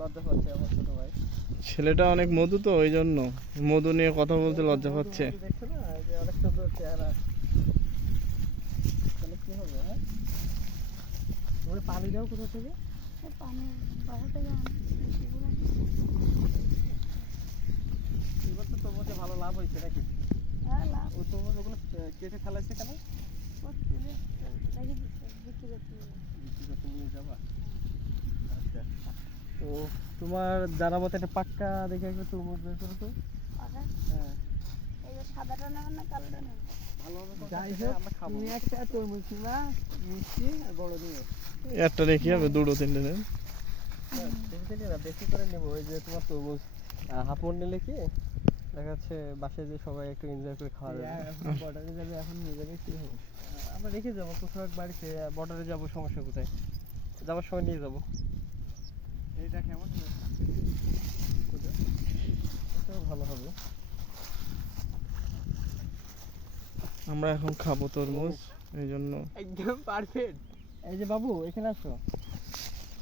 লজ্জা পাচ্ছে আমার ছোট ভাই। ছেলেটা অনেক মধু তো ওই জন্য মধু নিয়ে কথা বলতে লজ্জা পাচ্ছে। দেখছ না? যে অনেক সুন্দর চেহারা। তাহলে কি হবে হ্যাঁ? পানি দাও কোথা থেকে? বাসা থেকে এবার তো ভালো লাভ হয়েছে নাকি? হ্যাঁ লাভ ওগুলো কেটে ফেলাইছে কেন? বিক্রি করতে নিয়ে যাবা? আচ্ছা। তো তোমার জানা মতো একটা পাক্কা দেখে একটা তরমুজ বের করো তো। হ্যাঁ। এই যে সাদাটা নেবেন না কালোটা নেবেন ভালো হবে যাই হোক তুমি একটা তরমুজ নিবা মিষ্টি আর বড় নিয়ে। একটা রেখে হবে দুটো তিনটে নেন। হ্যাঁ, বেশি করে নেব। ওই যে তোমার তরমুজ আহ, নিলে কি দেখা যাচ্ছে বাসায় যে সবাই একটু এনজয় করে খাওয়া যাবে। বর্ডারে যাবে এখন নিয়ে যাবে কি হবে। আমরা রেখে যাব কোথাও এক বাড়িতে বর্ডারে যাব সমস্যা কোথায়? যাওয়ার সময় নিয়ে যাব। এটা কেমন এটাও ভালো হবে। আমরা এখন খাব তরমুজ এই জন্য একদম পারফেক্ট এই যে বাবু এখানে আসো।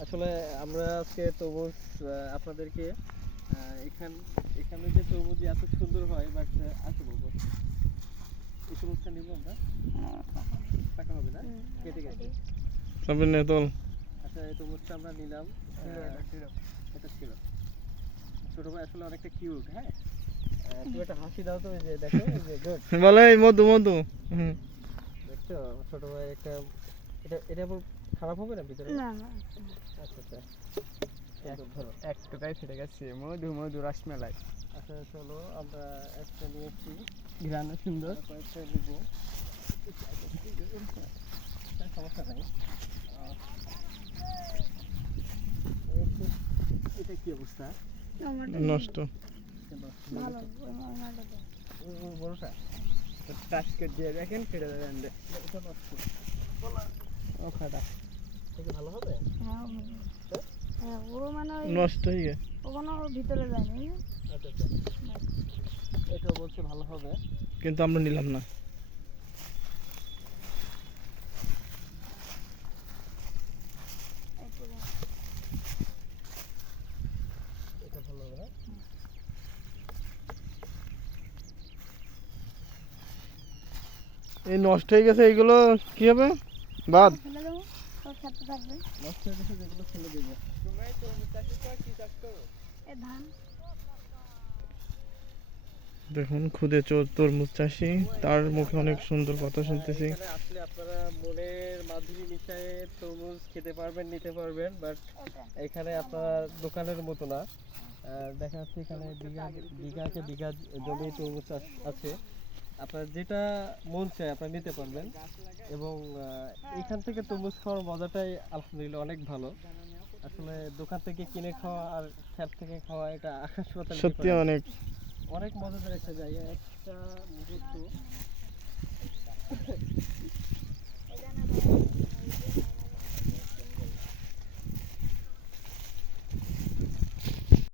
আসলে আমরা আজকে তরমুজ আপনাদেরকে এখান এখানে যে তরমুজ এত সুন্দর হয় বাট আসো বাবু। এই তরমুজটা নিব আমরা। টাকা হবে না? কেটে গেছে। তবে নে আচ্ছা এই তরমুজটা আমরা নিলাম। এটা ছিল। ছোট ভাই আসলে অনেকটা কিউট হ্যাঁ? তুমি একটা হাসি দাও তো যে দেখো এই যে গুড বলে এই মধু মধু। হুম। দেখছ ছোট ভাই একটা এটা এটা আবার খারাপ হবে না ভিতরে? না না। আচ্ছা আচ্ছা। এক ফেটে গেছে। মধু মধু রসমেলাই। আচ্ছা চলো আমরা একটা নিয়েছি। সুন্দর। কয়েকটা নিব। সমস্যা নাই এটা কি অবস্থা নষ্ট। বড়টা দিয়ে দেখেন এটা নষ্ট ও খাটা ভালো হবে হ্যাঁ ও। হ্যাঁ মানে নষ্ট হয়ে গেছে। ওখানে ওর ভিতরে যায় না আচ্ছা। আচ্ছা বলছে ভালো হবে। কিন্তু আমরা নিলাম না এই পুরো। এটা ভালো হবে না এই নষ্ট হয়ে গেছে এইগুলো কি হবে? বাদ। ফেলে দেবো সব খেতে থাকবে নষ্ট হয়ে গেছে যেগুলো ফেলে দেবো। তুমি তরমুজ চাষ করো কি চাষ করো এ ধান। দেখুন খুদে চোর তরমুজ চাষি তার মুখে অনেক সুন্দর কথা শুনতেছি। আসলে আপনারা মনের মাধুরী মিশায়ে তরমুজ খেতে পারবেন নিতে পারবেন বাট এখানে আপনার দোকানের মতো না। দেখা যাচ্ছে এখানে বিঘা বিঘাকে বিঘা জমি তরমুজ চাষ আছে। আপনার যেটা মন চায় আপনি নিতে পারবেন। এবং এখান থেকে তরমুজ খাওয়ার মজাটাই আলহামদুলিল্লাহ অনেক ভালো। আসলে দোকান থেকে কিনে খাওয়া আর খ্যাপ থেকে খাওয়া এটা আকাশ পাতাল সত্যি অনেক। অনেক মজাদার একটা জায়গা। একটা মুহূর্ত।